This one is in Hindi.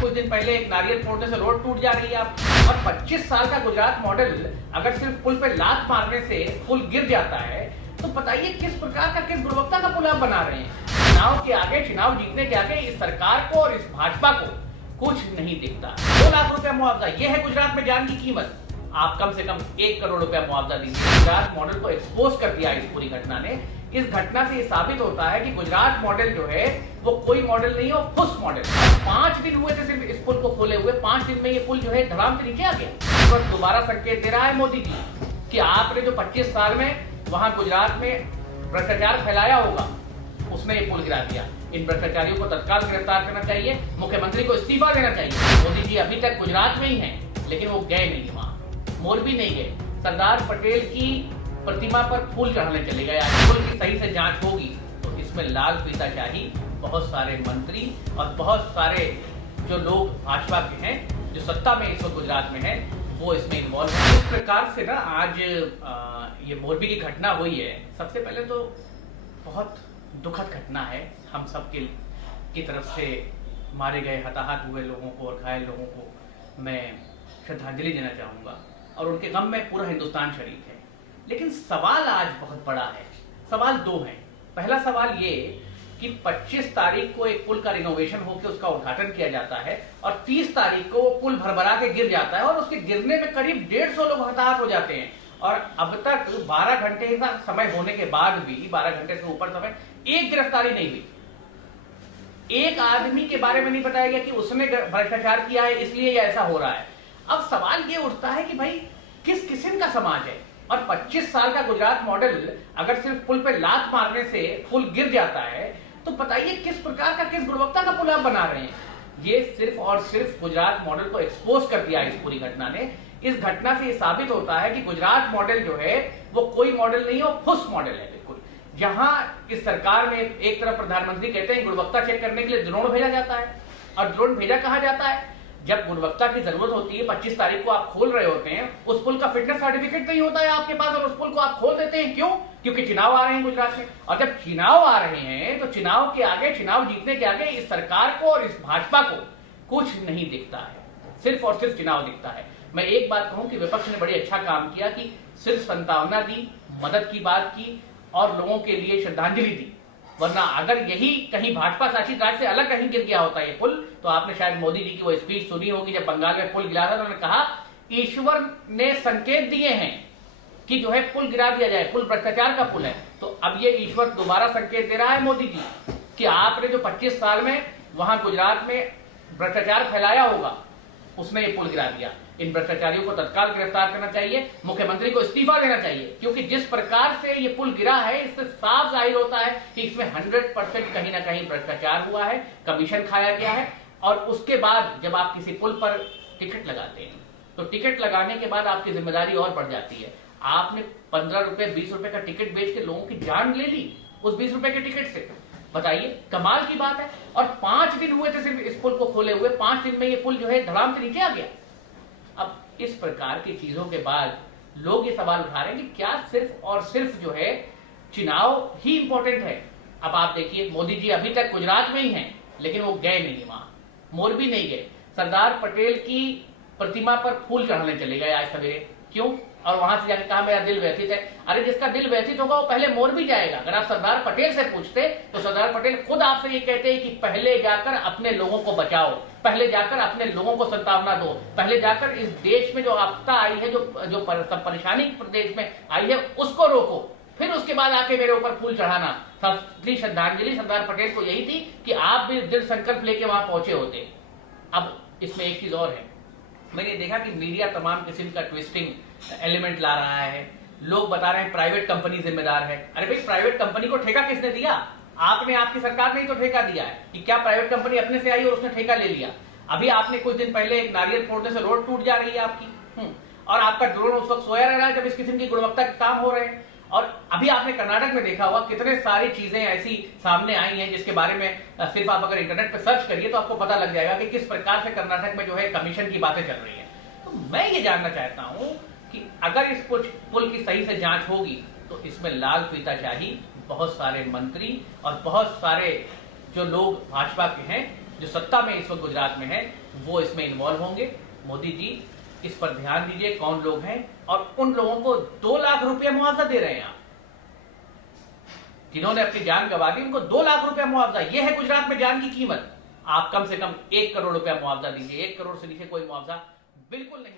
कुछ दिन पहले एक नारियल फोड़ने से रोड टूट जा रही है आप, और 25 साल का गुजरात मॉडल अगर सिर्फ पुल पे लात मारने से पुल गिर जाता है तो बताइए किस प्रकार का, किस गुणवत्ता का पुल आप बना रहे हैं। चुनाव के आगे, चुनाव जीतने के आगे इस सरकार को और इस भाजपा को कुछ नहीं दिखता। 2 लाख रुपया मुआवजा, ये है गुजरात में जान की कीमत। आप कम से कम 1 करोड़ रुपया मुआवजा दीजिए। गुजरात मॉडल को एक्सपोज कर दिया इस पूरी घटना ने। इस घटना से ये साबित होता है कि गुजरात मॉडल जो है वो कोई मॉडल नहीं है, वो फुस मॉडल। 5 दिन हुए थे सिर्फ इस पुल को खोले हुए, 5 दिन में ये पुल जो है धड़ाम से नीचे आ गया। इस वक्त दोबारा संकेत दे रहा है मोदी जी कि आपने जो 25 साल में वहां गुजरात में भ्रष्टाचार फैलाया होगा, उसने ये पुल गिरा दिया। इन भ्रष्टाचारियों को तत्काल गिरफ्तार करना चाहिए, मुख्यमंत्री को इस्तीफा देना चाहिए। मोदी जी अभी तक गुजरात में ही हैं, लेकिन वो गए नहीं, वहां मोरबी नहीं गए, सरदार पटेल की प्रतिमा पर फूल चढ़ाने चले गए। पुल की सही से जांच होगी तो इसमें लाल फीताशाही, बहुत सारे मंत्री और बहुत सारे जो लोग भाजपा के हैं, जो सत्ता में इस वक्त गुजरात में है, वो इसमें इन्वॉल्व है। इस प्रकार से ना आज ये मोरबी की घटना हुई है, सबसे पहले तो बहुत दुखद घटना है। हम सब की तरफ से मारे गए, हताहत हुए लोगों को और घायल लोगों को मैं श्रद्धांजलि देना चाहूँगा, और उनके गम में पूरा हिंदुस्तान शरीक है। लेकिन सवाल आज बहुत बड़ा है। सवाल 2 हैं। पहला सवाल ये कि 25 तारीख को एक पुल का रिनोवेशन होकर उसका उद्घाटन किया जाता है और 30 तारीख को वो पुल भरभरा के गिर जाता है, और उसके गिरने में करीब 150 लोग हताहत हो जाते हैं। और अब तक 12 घंटे का समय होने के बाद भी, 12 घंटे से ऊपर समय, एक गिरफ्तारी नहीं हुई। एक आदमी के बारे में नहीं बताया गया कि उसने भ्रष्टाचार किया है इसलिए यह ऐसा हो रहा है। अब सवाल ये उठता है कि भाई किस किस्म का समाज है। और 25 साल का गुजरात मॉडल अगर सिर्फ पुल पे लात मारने से पुल गिर जाता है तो बताइए किस प्रकार का, किस गुणवत्ता का पुल आप बना रहे हैं। ये सिर्फ और सिर्फ गुजरात मॉडल को एक्सपोज कर दिया इस पूरी घटना ने। इस घटना से ये साबित होता है कि गुजरात मॉडल जो है वो कोई मॉडल नहीं है, वो फुस मॉडल है बिल्कुल। जहां इस सरकार में एक तरफ प्रधानमंत्री कहते हैं गुणवत्ता चेक करने के लिए ड्रोन भेजा जाता है, और ड्रोन भेजा कहां जाता है जब गुणवत्ता की जरूरत होती है। 25 तारीख को आप खोल रहे होते हैं, उस पुल का फिटनेस सर्टिफिकेट नहीं होता है आपके पास, और उस पुल को आप खोल देते हैं। क्यों? क्योंकि चुनाव आ रहे हैं गुजरात में, और जब चुनाव आ रहे हैं तो चुनाव के आगे, चुनाव जीतने के आगे इस सरकार को और इस भाजपा को कुछ नहीं दिखता है, सिर्फ और सिर्फ चुनाव दिखता है। मैं एक बात कहूं कि विपक्ष ने बड़ी अच्छा काम किया कि सिर्फ संतावना दी, मदद की बात की और लोगों के लिए श्रद्धांजलि दी। वरना अगर यही कहीं भाजपा शासित राज्य से अलग कहीं गिर गया होता ये पुल, तो आपने शायद मोदी जी की वो स्पीच सुनी होगी जब बंगाल में पुल गिरा था। उन्होंने कहा ईश्वर ने संकेत दिए हैं कि जो है पुल गिरा दिया जाए, पुल भ्रष्टाचार का पुल है। तो अब ये ईश्वर दोबारा संकेत दे रहा है मोदी जी कि आपने जो 25 साल में वहां गुजरात में भ्रष्टाचार फैलाया होगा, उसने ये पुल गिरा दिया। इन भ्रष्टाचारियों को तत्काल गिरफ्तार करना चाहिए, मुख्यमंत्री को इस्तीफा देना चाहिए। क्योंकि जिस प्रकार से ये पुल गिरा है, इससे साफ जाहिर होता है कि इसमें 100% कहीं ना कहीं भ्रष्टाचार हुआ है, कमीशन खाया गया है। और उसके बाद जब आप किसी पुल पर टिकट लगाते हैं तो टिकट लगाने के बाद आपकी जिम्मेदारी और बढ़ जाती है। आपने 15 रुपए 20 रुपए का टिकट बेच के लोगों की जान ले ली उस 20 रुपए के टिकट से। बताइए, कमाल की बात है। और 5 दिन हुए थे सिर्फ इस पुल को खोले हुए, 5 दिन में ये पुल जो है धड़ाम से नीचे आ गया। अब इस प्रकार की चीजों के बाद लोग ये सवाल उठा रहे हैं कि क्या सिर्फ और सिर्फ जो है चुनाव ही इंपॉर्टेंट है। अब आप देखिए, मोदी जी अभी तक गुजरात में ही हैं, लेकिन वो गए नहीं, वहां मोरबी नहीं गए, सरदार पटेल की प्रतिमा पर फूल चढ़ाने चले गए आज सवेरे। क्यों? और वहां से जाकर कहा मेरा दिल व्यथित है। अरे जिसका दिल व्यथित होगा वो पहले मोरबी जाएगा। अगर आप सरदार पटेल से पूछते तो सरदार पटेल खुद आपसे ये कहते हैं कि पहले जाकर अपने लोगों को बचाओ, पहले जाकर अपने लोगों को संतावना दो, पहले जाकर इस देश में जो आपदा आई है, जो परेशानी प्रदेश में आई है, उसको रोको, फिर उसके बाद आके मेरे ऊपर फूल चढ़ाना। असली श्रद्धांजलि सरदार पटेल को यही थी कि आप भी दृढ़ संकल्प लेके वहां पहुंचे होते। अब इसमें एक चीज और है, मैंने देखा कि मीडिया तमाम किस्म का ट्विस्टिंग एलिमेंट ला रहा है। लोग बता रहे हैं प्राइवेट कंपनी जिम्मेदार है। अरे भाई, प्राइवेट कंपनी को ठेका किसने दिया? आपने, आपकी सरकार ने ही तो ठेका दिया है। कि क्या प्राइवेट कंपनी अपने से आई और उसने ठेका ले लिया? अभी आपने कुछ दिन पहले एक नारियल फोड़ने से रोड टूट जा रही है आपकी, और आपका ड्रोन उस वक्त सोया रह रहा है जब इस किस्म की गुणवत्ता के काम हो रहे हैं। और अभी आपने कर्नाटक में देखा होगा कितने सारी चीजें ऐसी सामने आई हैं जिसके बारे में सिर्फ आप अगर इंटरनेट पे सर्च करिए तो आपको पता लग जाएगा कि किस प्रकार से कर्नाटक में जो है कमीशन की बातें चल रही है। तो मैं ये जानना चाहता हूं कि अगर इस पुल की सही से जांच होगी तो इसमें लाल फीताशाही, बहुत सारे मंत्री और बहुत सारे जो लोग भाजपा के हैं जो सत्ता में इस वक्त गुजरात में है वो इसमें इन्वॉल्व होंगे। मोदी जी इस पर ध्यान दीजिए कौन लोग हैं, और उन लोगों को 2 लाख रुपया मुआवजा दे रहे हैं आप, जिन्होंने अपनी जान गंवा दी उनको 2 लाख रुपया मुआवजा। यह है गुजरात में जान की कीमत। आप कम से कम 1 करोड़ रुपया मुआवजा दीजिए, 1 करोड़ से नीचे कोई मुआवजा बिल्कुल नहीं।